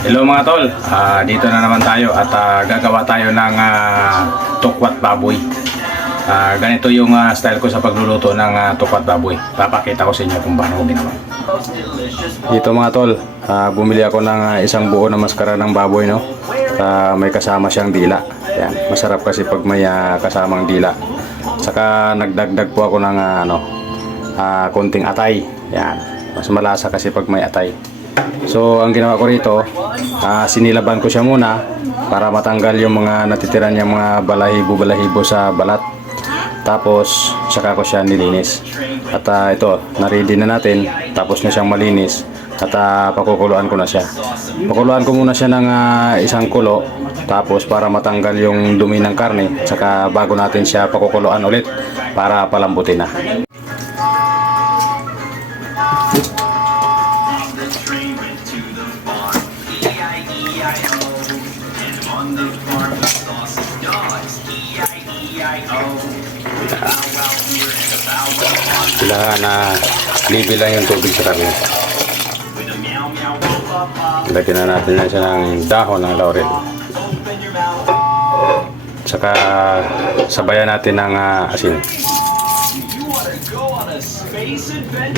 Hello mga tol, dito na naman tayo at gagawa tayo ng tukwat baboy. Ganito yung style ko sa pagluluto ng tukwat baboy. Papakita ko sa inyo kung paano ko ginawa. Dito mga tol, bumili ako ng isang buo na maskara ng baboy, no? May kasama siyang dila. Yan, masarap kasi pag may kasamang dila. Saka nagdagdag po ako ng konting atay. Yan, mas malasa kasi pag may atay. So ang ginawa ko rito, sinilaban ko siya muna para matanggal yung mga natitira niyang mga balahibo sa balat. Tapos saka ko siya nilinis. At ito, na-ready na natin. Tapos na siyang malinis. At pakukuluan ko na siya. Pakuluan ko muna siya ng isang kulo. Tapos para matanggal yung dumi ng karne. Saka bago natin siya pakukuluan ulit para palambutin na. Kailangan na libre lang yung tubig sa karne. Lagyan na natin na siya ng dahon ng laurel. Saka sabayan natin ng asin.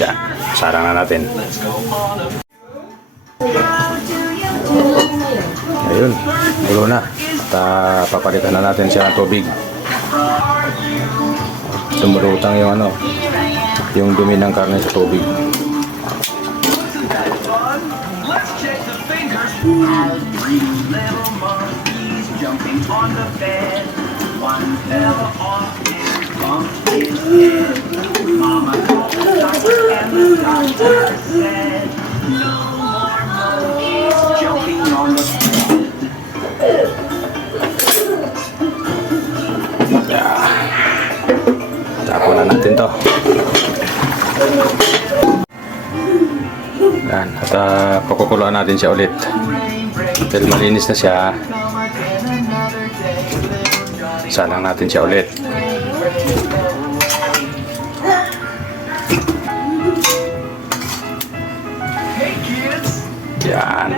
Yan, sarang na natin. Ayun, gulo na. At papalitan na natin siya ng tubig. Tumulutang yung dumi ng karne sa tubig. Tapon na natin to. Yan, at pakukuluan natin siya ulit. Dahil malinis na siya, salang natin siya ulit. Yan.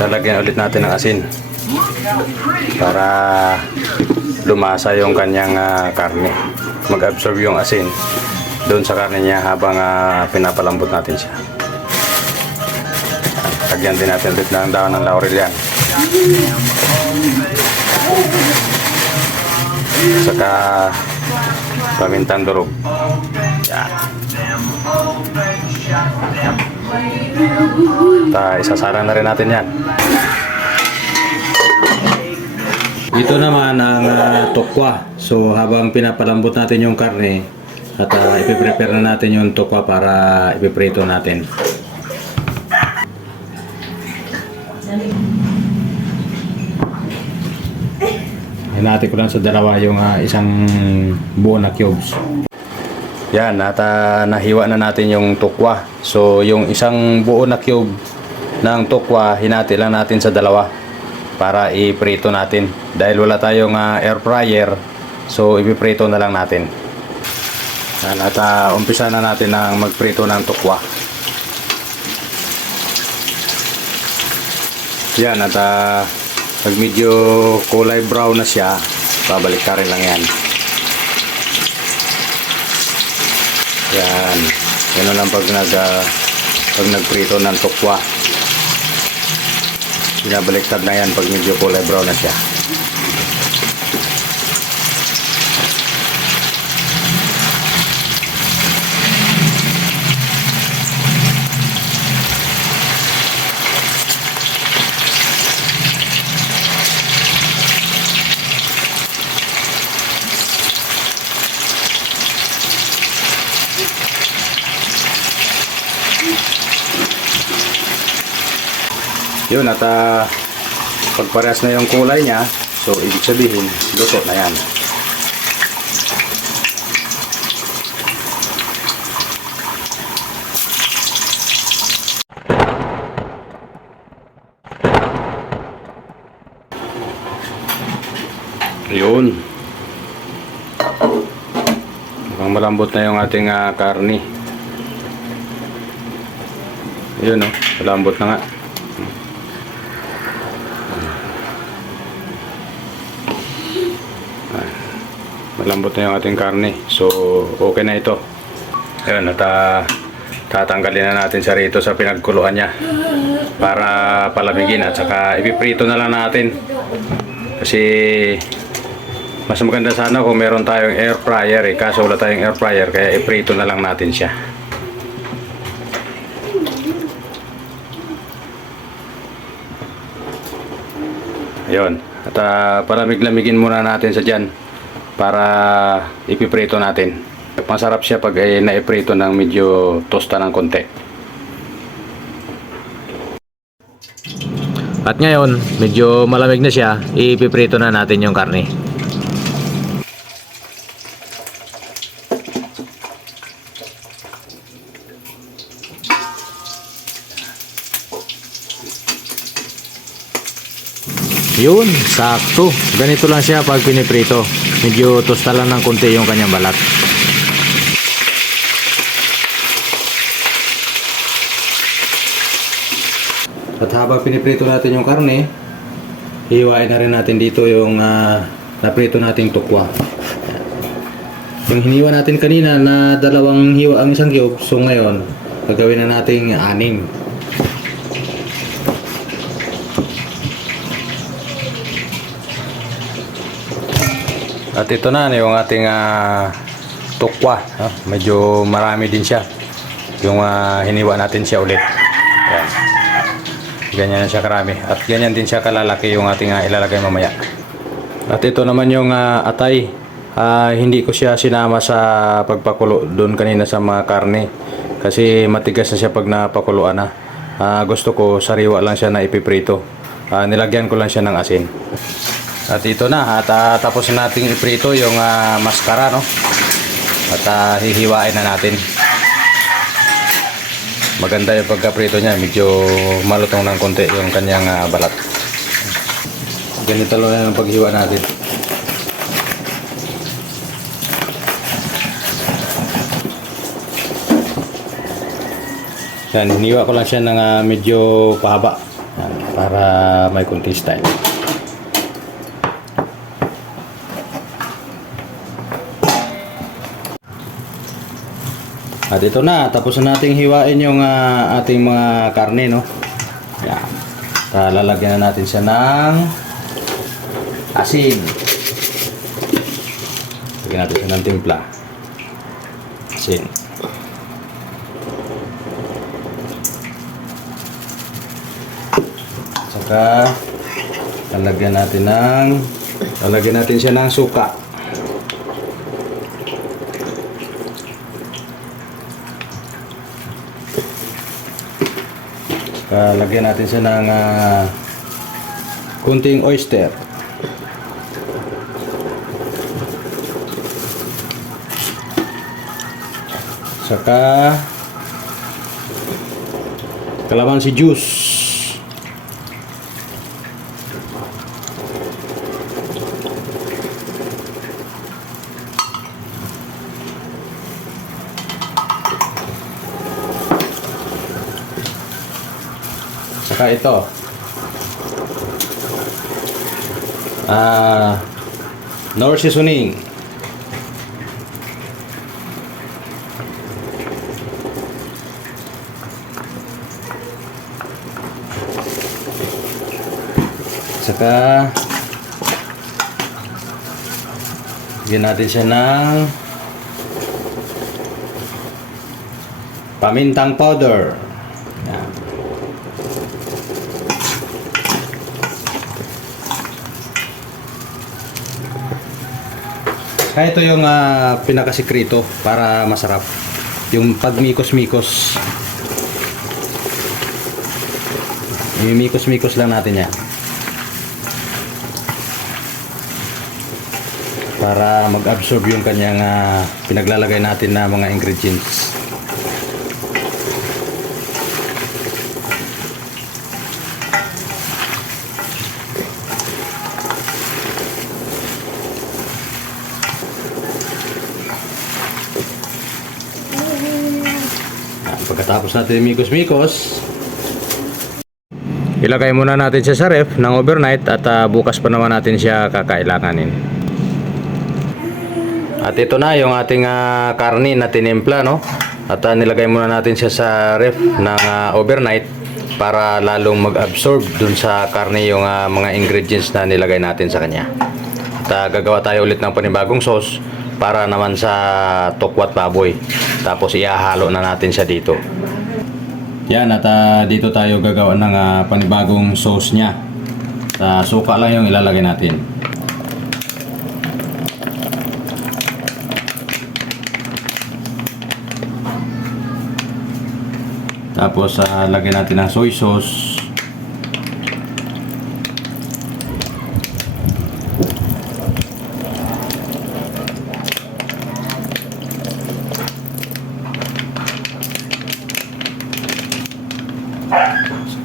Lalagyan ulit natin ng asin para lumasa yung kanyang karne. Mag-absorb yung asin doon sa karne niya habang pinapalambot natin siya. Lagyan din natin ulit ng dahon ng laurel yan. Saka pamintang durog. Yan. Isasara na rin natin yan. Ito naman ang tokwa. So habang pinapalambot natin yung karne at ipiprepare na natin yung tokwa para ipiprito natin. Hinati ko lang sa dalawa yung isang buo na cubes. Yan, at nahiwa na natin yung tukwa. So yung isang buo na cube ng tukwa, hinati lang natin sa dalawa para iprito natin. Dahil wala tayong air fryer, so ipiprito na lang natin. Yan, at umpisa na natin ang magprito ng tukwa. Yan, at pag medyo kulay brown na siya, babalik ka rin lang yan. Yan. Yan lang pag nagprito ng tukwa. Binabaliktad na yan pag medyo kulay brown na siya. Yun, at pag parehas na yung kulay niya, so ibig sabihin luto na yan. Yun. Mukhang malambot na yung ating karne. Yun oh, malambot na nga. Malambot na yung ating karne. So, okay na ito. Ayun, at tatanggalin na natin siya rito sa pinagkuluan niya para palamigin at saka ipiprito na lang natin. Kasi mas maganda sana kung meron tayong air fryer eh. Kaso wala tayong air fryer kaya iprito na lang natin siya. Ayun. At palamig-lamigin muna natin sa dyan para ipiprito natin. Masarap siya pag naiprito ng medyo tosta ng konti. At ngayon, medyo malamig na siya, ipiprito na natin yung karne. Yun, sakto. Ganito lang siya pag piniprito. Medyo tosta lang ng konti yung kanyang balat. At habang piniprito natin yung karne, hiwain na rin natin dito yung naprito nating tukwa. Yung hiniwa natin kanina na 2 hiwa ang isang cube, so ngayon gagawin na nating 6. At ito na yung ating tukwa. Medyo marami din siya. Yung hiniwa natin siya ulit. Ayan. Ganyan na siya karami. At ganyan din siya kalalaki yung ating ilalagay mamaya. At ito naman yung atay. Hindi ko siya sinama sa pagpakulo doon kanina sa mga karne. Kasi matigas na siya pag napakuluan na. Gusto ko sariwa lang siya na ipiprito. Nilagyan ko lang siya ng asin. At ito na, at tapos na nating iprito yung maskara, no? At hihiwain na natin. Maganda yung pagkaprito niya, medyo malutong ng konti yung kanyang balat. Ganito lang yung paghiwa natin. Yan, hiniwa ko lang siya ng medyo pahaba. Yan, para may konti style. At ito na, tapos na nating hiwain yung ating mga karne, no? Yan. Lalagyan na natin siya ng asin. Lagyan natin siya ng timpla. Asin. Saka lalagyan natin siya ng suka. Lagyan natin siya ng kunting oyster. Saka kalamansi juice. Saka ito Knorr seasoning. Saka bigyan natin siya ng pamintang powder. Yan. Kaya ito yung pinakasikreto para masarap. Yung pagmikos-mikos. Imikos-mikos lang natin yan. Para mag-absorb yung kanyang pinaglalagay natin na mga ingredients. Pagkatapos natin mikos-mikos, ilagay muna natin siya sa ref ng overnight at bukas pa naman natin siya kakailanganin. At ito na yung ating karni na tinimpla, no? At nilagay muna natin siya sa ref ng overnight para lalong mag-absorb dun sa karne yung mga ingredients na nilagay natin sa kanya. At gagawa tayo ulit ng panibagong sauce para naman sa tokwat baboy. Tapos ihahalo na natin siya dito. Yan, at dito tayo gagawa ng panibagong sauce niya. Suka lang yung ilalagay natin. Tapos lagyan natin ng soy sauce.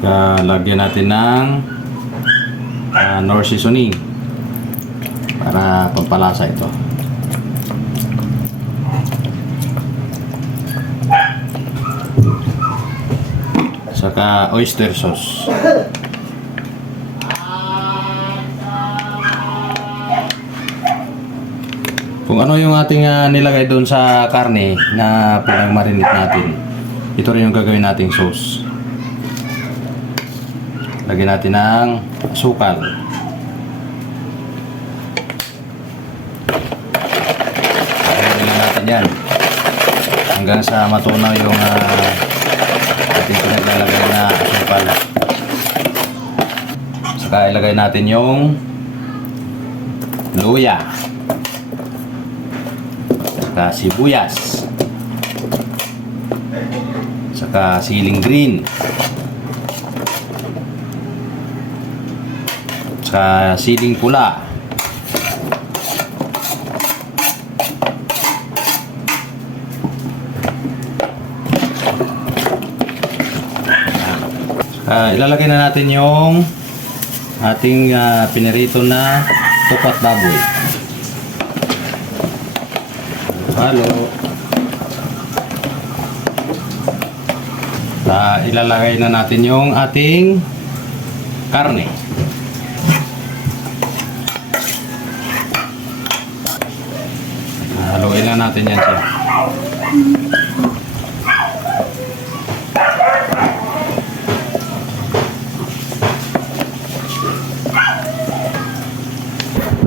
Saka lagyan natin ng Knorr seasoning para pampalasa ito. Saka oyster sauce. Kung ano yung ating nilagay doon sa karne na pinag-marinate natin, ito rin yung gagawin nating sauce. Lagyan natin ng asukal. Lagyan natin yan hanggang sa matunaw yung ating pinaglalagay na asukal. Saka ilagay natin yung luya, saka sibuyas, saka siling green, saka siling pula, ilalagay na natin yung ating pinirito na tokwat baboy. Halo. Ilalagay na natin yung ating karne. Haluin na natin yan siya.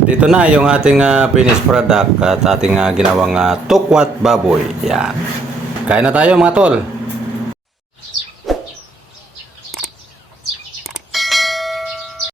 Ito na yung ating finished product at ating ginawang tokwat baboy. Yan. Kain na tayo mga tol.